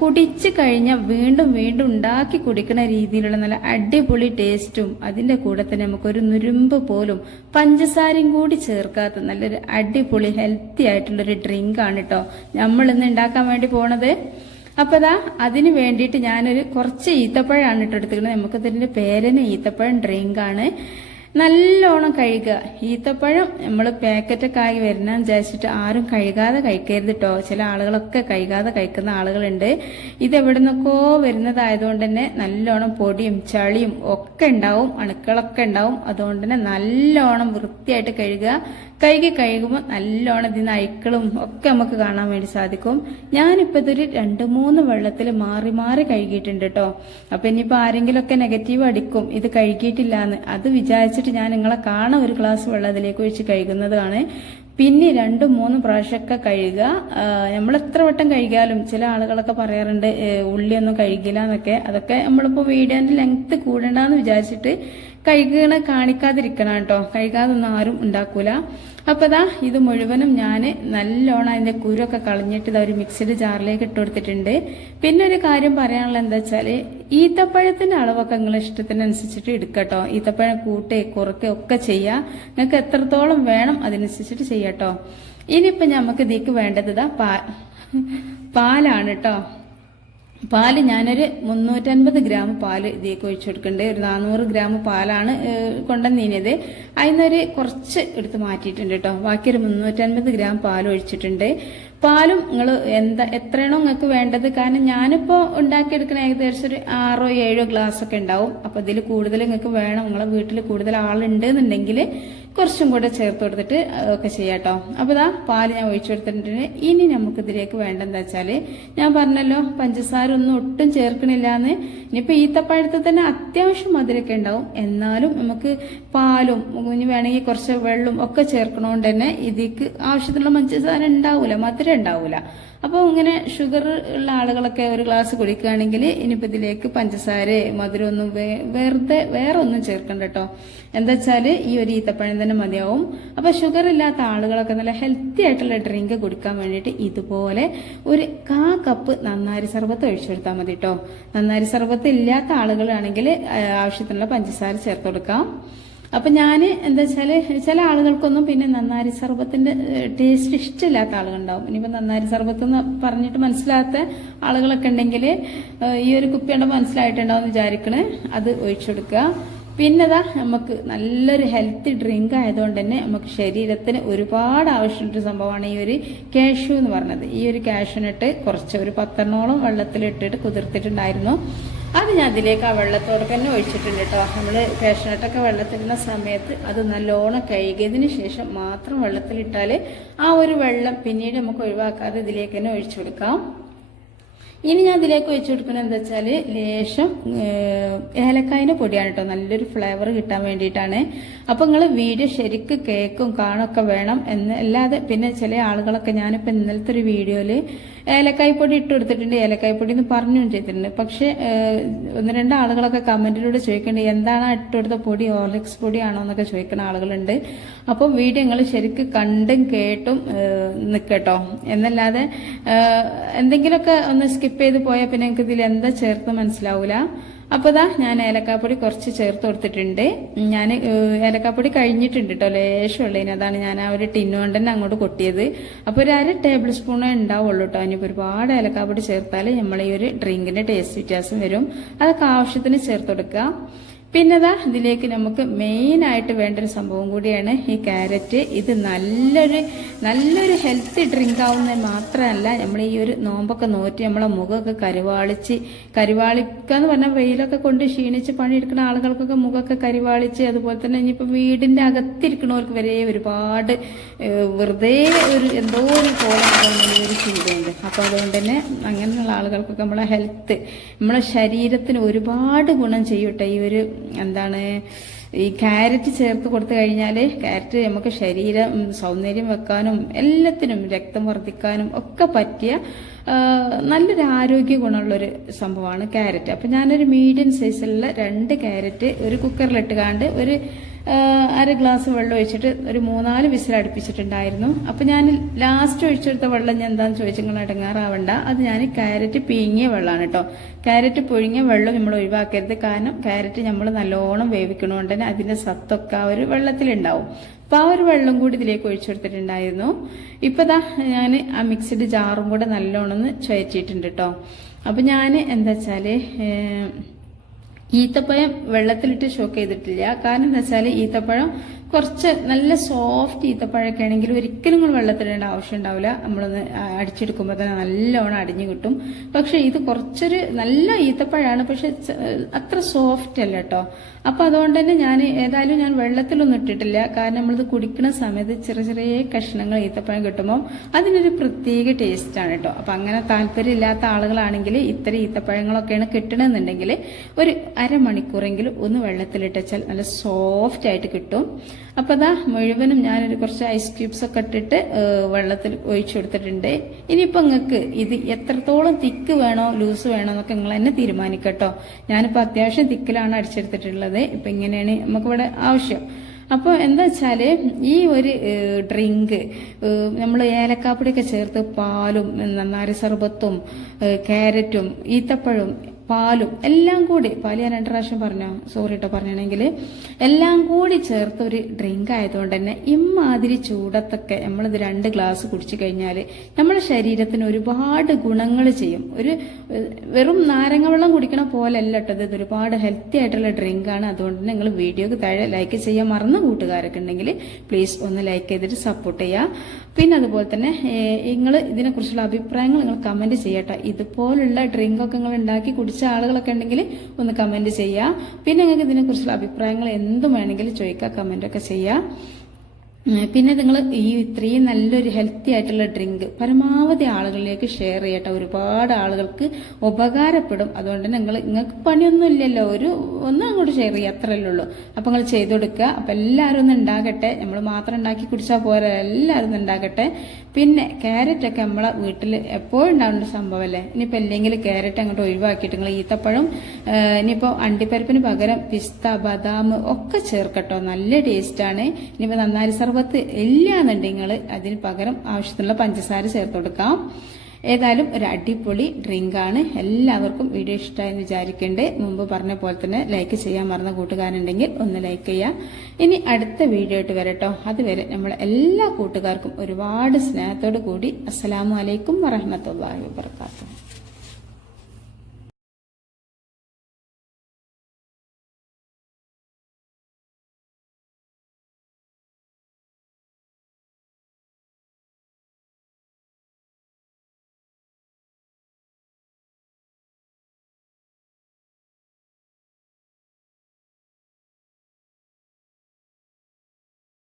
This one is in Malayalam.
കുടിച്ചു കഴിഞ്ഞാൽ വീണ്ടും വീണ്ടും ഉണ്ടാക്കി കുടിക്കുന്ന രീതിയിലുള്ള നല്ല അടിപൊളി ടേസ്റ്റും അതിന്റെ കൂടെ തന്നെ നമുക്കൊരു നുരുമ്പ് പോലും പഞ്ചസാരയും കൂടി ചേർക്കാത്ത നല്ലൊരു അടിപൊളി ഹെൽത്തി ആയിട്ടുള്ളൊരു ഡ്രിങ്ക് ആണ് കേട്ടോ നമ്മൾ ഇന്ന് ഉണ്ടാക്കാൻ വേണ്ടി പോണത്. അപ്പൊ അതിന് വേണ്ടിയിട്ട് ഞാനൊരു കുറച്ച് ഈത്തപ്പഴമാണ് ഇട്ട് എടുത്തിരിക്കുന്നത്. നമുക്ക് ഇതിന്റെ പേരന് ഈത്തപ്പഴം ഡ്രിങ്ക് ആണ്. നല്ലോണം കഴുകുക. ഈത്തപ്പഴം നമ്മൾ പാക്കറ്റൊക്കെ ആയി വരുന്ന വിചാരിച്ചിട്ട് ആരും കഴുകാതെ കഴിക്കരുത് കേട്ടോ. ചില ആളുകളൊക്കെ കഴുകാതെ കഴിക്കുന്ന ആളുകളുണ്ട്. ഇത് എവിടെ നിന്നൊക്കെ വരുന്നതായതുകൊണ്ട് തന്നെ നല്ലോണം പൊടിയും ചളിയും ഒക്കെ ഉണ്ടാവും, അണുക്കളൊക്കെ ഉണ്ടാവും. അതുകൊണ്ട് തന്നെ നല്ലോണം വൃത്തിയായിട്ട് കഴുകുക. കഴുകുമ്പോൾ നല്ലോണം ഇതിന് അഴുക്കളും ഒക്കെ നമുക്ക് കാണാൻ വേണ്ടി സാധിക്കും. ഞാനിപ്പോ ഇതൊരു 2-3 വെള്ളത്തിൽ മാറി മാറി കഴുകിയിട്ടുണ്ട് കേട്ടോ. അപ്പൊ ഇനിയിപ്പോ ആരെങ്കിലും ഒക്കെ നെഗറ്റീവ് അടിക്കും ഇത് കഴുകിയിട്ടില്ലാന്ന്. അത് വിചാരിച്ചിട്ട് ഞാൻ നിങ്ങളെ കാണാൻ ഒരു ഗ്ലാസ് വെള്ളം അതിലേക്ക് ഒഴിച്ച് കഴുകുന്നതാണ്. പിന്നെ 2-3 പ്രാവശ്യമൊക്കെ കഴുകുക. നമ്മൾ എത്ര വട്ടം കഴുകിയാലും ചില ആളുകളൊക്കെ പറയാറുണ്ട് ഉള്ളിയൊന്നും കഴുകില്ല എന്നൊക്കെ. അതൊക്കെ നമ്മളിപ്പോ വീഡിയോന്റെ ലെങ്ത് കൂടണ്ടെന്ന് വിചാരിച്ചിട്ട് കഴുകണ കാണിക്കാതിരിക്കണം കേട്ടോ. കഴുകാതൊന്നും ആരും ഉണ്ടാക്കൂല. അപ്പൊ ഇത് മുഴുവനും ഞാൻ നല്ലോണം അതിന്റെ കുരൊക്കെ കളഞ്ഞിട്ട് ഒരു മിക്സിഡ് ജാറിലേക്ക് ഇട്ട് കൊടുത്തിട്ടുണ്ട്. പിന്നെ ഒരു കാര്യം പറയാനുള്ളത് എന്താ വെച്ചാല് ഈത്തപ്പഴത്തിന്റെ അളവൊക്കെ നിങ്ങളെ ഇഷ്ടത്തിനനുസരിച്ചിട്ട് എടുക്കട്ടോ. ഈത്തപ്പഴം കൂട്ടേ കുറക്കെ ഒക്കെ ചെയ്യാ. നിങ്ങൾക്ക് എത്രത്തോളം വേണം അതിനനുസരിച്ചിട്ട് ചെയ്യാട്ടോ. ഇനിയിപ്പൊ നമുക്ക് ഇതിക്ക് വേണ്ടത് പാലാണ് കേട്ടോ. പാല് ഞാനൊരു 350 ഗ്രാം പാല് ഇതിലേക്ക് ഒഴിച്ചു കൊടുക്കുന്നുണ്ട്. ഒരു 400 ഗ്രാം പാലാണ് കൊണ്ടുവന്നീനത്. അതിനൊരു കുറച്ച് എടുത്ത് മാറ്റിയിട്ടുണ്ട് കേട്ടോ. ബാക്കി ഒരു 350 ഗ്രാം പാൽ ഒഴിച്ചിട്ടുണ്ട്. പാലും നിങ്ങൾ എത്രയാണോ നിങ്ങൾക്ക് വേണ്ടത്. കാരണം ഞാനിപ്പോ ഉണ്ടാക്കിയെടുക്കുന്ന ഏകദേശം ഒരു 6-7 ഗ്ലാസ് ഒക്കെ ഉണ്ടാവും. അപ്പൊ ഇതിൽ കൂടുതൽ നിങ്ങൾക്ക് വേണം, നിങ്ങളെ വീട്ടിൽ കൂടുതൽ ആളുണ്ട് എന്നുണ്ടെങ്കിൽ കുറച്ചും കൂടെ ചേർത്ത് കൊടുത്തിട്ട് ഒക്കെ ചെയ്യാട്ടോ. അപ്പൊ പാല് ഞാൻ ഒഴിച്ചു കൊടുത്തിട്ടുണ്ട്. ഇനി നമുക്ക് ഇതിലേക്ക് വേണ്ടെന്താ വെച്ചാല് ഞാൻ പറഞ്ഞല്ലോ പഞ്ചസാര ഒന്നും ഒട്ടും ചേർക്കണില്ലാന്ന്. ഇനിയിപ്പോ ഈത്തപ്പഴത്തിൽ തന്നെ അത്യാവശ്യം മധുരമൊക്കെ ഉണ്ടാവും. എന്നാലും നമുക്ക് പാലും ഇനി വേണമെങ്കിൽ കുറച്ച് വെള്ളം ഒക്കെ ചേർക്കണോണ്ട് തന്നെ ഇതിക്ക് ആവശ്യത്തിനുള്ള പഞ്ചസാര ഉണ്ടാവൂല, മധുരം ഉണ്ടാവൂല. അപ്പൊ ഇങ്ങനെ ഷുഗർ ഉള്ള ആളുകളൊക്കെ ഒരു ഗ്ലാസ് കുടിക്കുകയാണെങ്കിൽ ഇനിയിപ്പോ ഇതിലേക്ക് പഞ്ചസാര മധുരം ഒന്നും വേറെ ഒന്നും ചേർക്കണ്ട കേട്ടോ. എന്താ വെച്ചാല് ഈ ഒരു ഈത്തപ്പഴം തന്നെ മതിയാവും. അപ്പൊ ഷുഗർ ഇല്ലാത്ത ആളുകളൊക്കെ നല്ല ഹെൽത്തി ആയിട്ടുള്ള ഡ്രിങ്ക് കുടിക്കാൻ വേണ്ടിയിട്ട് ഇതുപോലെ ഒരു 1/4 കപ്പ് നന്നാരി സർബത്ത് ഒഴിച്ചു കൊടുത്താൽ മതി കേട്ടോ. നന്നാരി സർബത്ത് ഇല്ലാത്ത ആളുകളാണെങ്കിൽ ആവശ്യത്തിനുള്ള പഞ്ചസാര ചേർത്ത് കൊടുക്കാം. അപ്പൊ ഞാന് എന്താ വെച്ചാല് ചില ആളുകൾക്കൊന്നും പിന്നെ നന്നാരി സർബത്തിന്റെ ടേസ്റ്റ് ഇഷ്ടമില്ലാത്ത ആളുകളുണ്ടാവും. ഇനിയിപ്പോ നന്നാരി സർബത്ത് എന്ന് പറഞ്ഞിട്ട് മനസ്സിലാത്ത ആളുകളൊക്കെ ഉണ്ടെങ്കിൽ ഈ ഒരു കുപ്പിയുടെ മനസ്സിലായിട്ടുണ്ടാവും വിചാരിക്കണ്. അത് ഒഴിച്ചെടുക്കുക. പിന്നെ നമുക്ക് നല്ലൊരു ഹെൽത്തി ഡ്രിങ്ക് ആയതുകൊണ്ട് തന്നെ നമുക്ക് ശരീരത്തിന് ഒരുപാട് ആവശ്യമുള്ളൊരു സംഭവമാണ് ഈ ഒരു കാഷ്യൂ എന്ന് പറഞ്ഞത്. ഈ ഒരു കാഷ്യൂനിട്ട് കുറച്ച് ഒരു 10 വെള്ളത്തിലിട്ടിട്ട് കുതിർത്തിട്ടുണ്ടായിരുന്നു. അത് ഞാൻ അതിലേക്ക് ആ വെള്ളത്തോടെ തന്നെ ഒഴിച്ചിട്ടുണ്ട് കേട്ടോ. നമ്മൾ കാഷ്യൂനട്ടൊക്കെ വെള്ളത്തിലിടുന്ന സമയത്ത് അത് നല്ലോണം കഴുകിയതിന് ശേഷം മാത്രം വെള്ളത്തിലിട്ടാല് ആ ഒരു വെള്ളം പിന്നീട് നമുക്ക് ഒഴിവാക്കാതെ ഇതിലേക്ക് തന്നെ ഒഴിച്ചു കൊടുക്കാം. ഇനി ഞാൻ ഇതിലേക്ക് ഒഴിച്ചു കൊടുക്കുന്നത് എന്താ വെച്ചാല് ലേശം ഏലക്കായന്റെ പൊടിയാണ് കേട്ടോ. നല്ലൊരു ഫ്ലേവർ കിട്ടാൻ വേണ്ടിയിട്ടാണ്. അപ്പൊ നിങ്ങൾ വീഡിയോ ശരിക്ക് കേക്കും കാണൊക്കെ വേണം എന്ന്. അല്ലാതെ പിന്നെ ചില ആളുകളൊക്കെ ഞാനിപ്പോ ഇന്നലത്തെ ഒരു വീഡിയോയില് ഏലക്കായ്പൊടി ഇട്ട് കൊടുത്തിട്ടുണ്ട്, ഏലക്കായ്പൊടി എന്ന് പറഞ്ഞു ചെയ്തിട്ടുണ്ട്. പക്ഷെ 1-2 ആളുകളൊക്കെ കമന്റിലൂടെ ചോദിക്കുന്നുണ്ട് എന്താണ് ഇട്ട് കൊടുത്ത പൊടി, ഹോർലിക്സ് പൊടിയാണോ എന്നൊക്കെ ചോദിക്കുന്ന ആളുകളുണ്ട്. അപ്പം വീഡിയോ നിങ്ങൾ ശരിക്കും കണ്ടും കേട്ടും നിൽക്കട്ടോ. എന്നല്ലാതെ എന്തെങ്കിലുമൊക്കെ ഒന്ന് സ്കിപ്പ് ചെയ്ത് പോയാൽ പിന്നെ എനിക്ക് ഇതിൽ എന്താ ചേർത്ത് മനസ്സിലാവൂല. അപ്പൊ ഞാൻ ഏലക്കാപ്പൊടി കുറച്ച് ചേർത്ത് കൊടുത്തിട്ടുണ്ട്. ഞാൻ ഏലക്കാപ്പൊടി കഴിഞ്ഞിട്ടുണ്ട് കേട്ടോ, ലേശമുള്ളതിന്. അതാണ് ഞാൻ ആ ഒരു ടിന്നു കൊണ്ട് തന്നെ അങ്ങോട്ട് കൊട്ടിയത്. അപ്പൊ ഒരു 1/2 ടേബിൾ സ്പൂണേ ഉണ്ടാവുള്ളൂ കേട്ടോ. ഇനിയിപ്പോ ഒരുപാട് ഏലക്കാപ്പൊടി ചേർത്താൽ നമ്മൾ ഈ ഒരു ഡ്രിങ്കിന്റെ ടേസ്റ്റ് വ്യത്യാസം വരും. അതൊക്കെ ആവശ്യത്തിന് ചേർത്ത് കൊടുക്കുക. പിന്നെ ഇതിലേക്ക് നമുക്ക് മെയിൻ ആയിട്ട് വേണ്ട ഒരു സംഭവം കൂടിയാണ് ഈ ക്യാരറ്റ്. ഇത് നല്ലൊരു ഹെൽത്തി ഡ്രിങ്ക് ആവുന്നത് മാത്രമല്ല, നമ്മൾ ഈ ഒരു നോമ്പൊക്കെ നോറ്റി നമ്മളെ മുഖമൊക്കെ കരിവാളിക്കാന്ന് പറഞ്ഞാൽ വെയിലൊക്കെ കൊണ്ട് ക്ഷീണിച്ച് പണിയെടുക്കുന്ന ആളുകൾക്കൊക്കെ മുഖമൊക്കെ കരിവാളിച്ച്, അതുപോലെ തന്നെ ഇനിയിപ്പോ വീടിന്റെ അകത്തിരിക്കുന്നവർക്ക് വരെ ഒരുപാട് വെറുതെ ഒരു എന്തോ ഒരു ഒരു ചൂടുണ്ട്. അപ്പൊ അതുകൊണ്ട് തന്നെ അങ്ങനെയുള്ള ആളുകൾക്കൊക്കെ നമ്മളെ ഹെൽത്ത്, നമ്മളെ ശരീരത്തിന് ഒരുപാട് ഗുണം ചെയ്യട്ടെ ഈ ഒരു ഈ ക്യാരറ്റ് ചേർത്ത് കൊടുത്തു കഴിഞ്ഞാൽ. ക്യാരറ്റ് നമുക്ക് ശരീരം സൗന്ദര്യം വെക്കാനും എല്ലാത്തിനും രക്തം വർദ്ധിക്കാനും ഒക്കെ പറ്റിയ നല്ലൊരു ആരോഗ്യ ഗുണമുള്ളൊരു സംഭവമാണ് ക്യാരറ്റ്. അപ്പൊ ഞാനൊരു മീഡിയം സൈസിലുള്ള 2 ക്യാരറ്റ് ഒരു കുക്കറിലിട്ട് കാണ്ട് ഒരു അര ഗ്ലാസ് വെള്ളം ഒഴിച്ചിട്ട് ഒരു 3-4 വിസിൽ അടുപ്പിച്ചിട്ടുണ്ടായിരുന്നു. അപ്പൊ ഞാൻ ലാസ്റ്റ് ഒഴിച്ചെടുത്ത വെള്ളം ഞാൻ എന്താന്ന് ചോദിച്ചാൽ നിങ്ങൾ ഇടങ്ങാറാവണ്ട, അത് ഞാൻ ക്യാരറ്റ് പിഴിങ്ങിയ വെള്ളമാണ് കേട്ടോ. ക്യാരറ്റ് പുഴുങ്ങിയ വെള്ളം നമ്മൾ ഒഴിവാക്കരുത്, കാരണം ക്യാരറ്റ് നമ്മൾ നല്ലോണം വേവിക്കണോണ്ട് തന്നെ അതിന്റെ സത്തൊക്കെ ആ ഒരു വെള്ളത്തിലുണ്ടാവും. അപ്പൊ ആ ഒരു വെള്ളം കൂടി ഇതിലേക്ക് ഒഴിച്ചെടുത്തിട്ടുണ്ടായിരുന്നു. ഇപ്പതാ ഞാൻ ആ മിക്സിഡ് ജാറും കൂടെ നല്ലോണം ഒന്ന് ചുഴറ്റിയിട്ടുണ്ട് കേട്ടോ. അപ്പൊ ഞാൻ എന്താ വെച്ചാല് ഈത്തപ്പഴം വെള്ളത്തിലിട്ട് ഷോക്ക് ചെയ്തിട്ടില്ല. കാരണം എന്താ വെച്ചാൽ ഈത്തപ്പഴം കുറച്ച് നല്ല സോഫ്റ്റ് ഈത്തപ്പഴമൊക്കെ ആണെങ്കിൽ ഒരിക്കലും നിങ്ങൾ വെള്ളത്തിടേണ്ട ആവശ്യം ഉണ്ടാവില്ല. നമ്മളൊന്ന് അടിച്ചെടുക്കുമ്പോൾ തന്നെ നല്ലോണം അടിഞ്ഞു കിട്ടും. പക്ഷെ ഇത് കുറച്ചൊരു നല്ല ഈത്തപ്പഴമാണ്, പക്ഷെ അത്ര സോഫ്റ്റ് അല്ല കേട്ടോ. അപ്പൊ അതുകൊണ്ട് തന്നെ ഏതായാലും ഞാൻ വെള്ളത്തിലൊന്നും ഇട്ടിട്ടില്ല. കാരണം നമ്മളിത് കുടിക്കുന്ന സമയത്ത് ചെറിയ ചെറിയ കഷ്ണങ്ങൾ ഈത്തപ്പഴം കിട്ടുമ്പോൾ അതിനൊരു പ്രത്യേക ടേസ്റ്റ് ആണ് കേട്ടോ. അപ്പൊ അങ്ങനെ താല്പര്യമില്ലാത്ത ആളുകളാണെങ്കിൽ ഇത്തരം ഈത്തപ്പഴങ്ങളൊക്കെയാണ് കിട്ടണമെന്നുണ്ടെങ്കിൽ ഒരു അരമണിക്കൂറെങ്കിലും ഒന്ന് വെള്ളത്തിലിട്ടാൽ നല്ല സോഫ്റ്റ് ആയിട്ട് കിട്ടും. അപ്പൊ അതാ മുഴുവനും ഞാനൊരു കുറച്ച് ഐസ് ക്യൂബ്സ് ഒക്കെ ഇട്ടിട്ട് വെള്ളത്തിൽ ഒഴിച്ചു കൊടുത്തിട്ടുണ്ട്. ഇനിയിപ്പോ നിങ്ങൾക്ക് ഇത് എത്രത്തോളം തിക്ക് വേണോ ലൂസ് വേണോ എന്നൊക്കെ നിങ്ങൾ തന്നെ തീരുമാനിക്കട്ടോ. ഞാനിപ്പോ അത്യാവശ്യം തിക്കിലാണ് അടിച്ചെടുത്തിട്ടുള്ളത്. ഇപ്പൊ ഇങ്ങനെയാണ് നമുക്കിവിടെ ആവശ്യം. അപ്പൊ എന്താ വെച്ചാല് ഈ ഒരു ഡ്രിങ്ക് നമ്മൾ ഏലക്കാപ്പൊടിയൊക്കെ ചേർത്ത് പാലും നാരങ്ങ സർബത്തും ക്യാരറ്റും ഈത്തപ്പഴവും പാലും എല്ലാം കൂടി, പാല് ഞാൻ 2 പ്രാവശ്യം പറഞ്ഞോ, സോറി കേട്ടോ പറഞ്ഞാണെങ്കിൽ, എല്ലാം കൂടി ചേർത്ത് ഒരു ഡ്രിങ്ക് ആയതുകൊണ്ട് തന്നെ ഇമാതിരി ചൂടത്തൊക്കെ നമ്മളിത് 2 ഗ്ലാസ് കുടിച്ചു കഴിഞ്ഞാൽ നമ്മുടെ ശരീരത്തിന് ഒരുപാട് ഗുണങ്ങൾ ചെയ്യും. വെറും നാരങ്ങ വെള്ളം കുടിക്കണ പോലെ അല്ല കേട്ടോ, ഇത് ഒരുപാട് ഹെൽത്തി ആയിട്ടുള്ള ഡ്രിങ്ക് ആണ്. അതുകൊണ്ട് തന്നെ നിങ്ങൾ വീഡിയോക്ക് താഴെ ലൈക്ക് ചെയ്യാൻ മറന്ന കൂട്ടുകാരൊക്കെ ഉണ്ടെങ്കിൽ പ്ലീസ് ഒന്ന് ലൈക്ക് ചെയ്തിട്ട് സപ്പോർട്ട് ചെയ്യുക. പിന്നെ അതുപോലെ തന്നെ നിങ്ങൾ ഇതിനെക്കുറിച്ചുള്ള അഭിപ്രായങ്ങൾ നിങ്ങൾ കമന്റ് ചെയ്യട്ടെ. ഇതുപോലുള്ള ഡ്രിങ്കൊക്കെ നിങ്ങൾ ഉണ്ടാക്കി കുടിച്ച ആളുകളൊക്കെ ഉണ്ടെങ്കിൽ ഒന്ന് കമന്റ് ചെയ്യുക. പിന്നെ നിങ്ങൾക്ക് ഇതിനെക്കുറിച്ചുള്ള അഭിപ്രായങ്ങൾ എന്തും വേണമെങ്കിലും ചോദിക്കുക, കമന്റ് ഒക്കെ ചെയ്യുക. പിന്നെ നിങ്ങൾ ഈ ഇത്രയും നല്ലൊരു ഹെൽത്തി ആയിട്ടുള്ള ഡ്രിങ്ക് പരമാവധി ആളുകളിലേക്ക് ഷെയർ ചെയ്യട്ടെ. ഒരുപാട് ആളുകൾക്ക് ഉപകാരപ്പെടും. അതുകൊണ്ട് നിങ്ങൾക്ക് പണിയൊന്നും ഇല്ലല്ലോ, ഒന്നും അങ്ങോട്ട് ഷെയർ ചെയ്യുക, അത്രയല്ലേ ഉള്ളൂ. അപ്പൊ നിങ്ങൾ ചെയ്തു കൊടുക്കുക. അപ്പൊ എല്ലാവരും ഒന്ന് ഉണ്ടാകട്ടെ. നമ്മൾ മാത്രം ഉണ്ടാക്കി കുടിച്ചാൽ പോരാ, എല്ലാവരും ഒന്ന് ഉണ്ടാകട്ടെ. പിന്നെ ക്യാരറ്റ് ഒക്കെ നമ്മളെ വീട്ടിൽ എപ്പോഴും ഉണ്ടാവുന്ന സംഭവമല്ലേ. ഇനിയിപ്പോ അല്ലെങ്കിൽ ക്യാരറ്റ് അങ്ങോട്ട് ഒഴിവാക്കിയിട്ട് നിങ്ങൾ ഈത്തപ്പഴം ഇനിയിപ്പോ അണ്ടിപ്പരിപ്പിന് പകരം പിസ്ത ബദാം ഒക്കെ ചേർക്കട്ടോ, നല്ല ടേസ്റ്റാണ്. ഇനിയിപ്പോ നന്നായി സർബത്ത് ഇല്ലാന്നുണ്ടെങ്കിൽ അതിന് പകരം ആവശ്യത്തിനുള്ള പഞ്ചസാര ചേർത്ത് കൊടുക്കാം. ഏതായാലും ഒരു അടിപൊളി ഡ്രിങ്കാണ്. എല്ലാവർക്കും വീഡിയോ ഇഷ്ടമായെന്ന് വിചാരിക്കണ്ടേ. മുമ്പ് പറഞ്ഞ പോലെ തന്നെ ലൈക്ക് ചെയ്യാൻ മറന്ന കൂട്ടുകാരുണ്ടെങ്കിൽ ഒന്ന് ലൈക്ക് ചെയ്യുക. ഇനി അടുത്ത വീഡിയോ ആയിട്ട് വരട്ടോ. അതുവരെ നമ്മളെ എല്ലാ കൂട്ടുകാർക്കും ഒരുപാട് സ്നേഹത്തോടു കൂടി അസ്സലാമു അലൈക്കും വറഹ്മത്തുള്ളാഹി വബറകാതുഹു.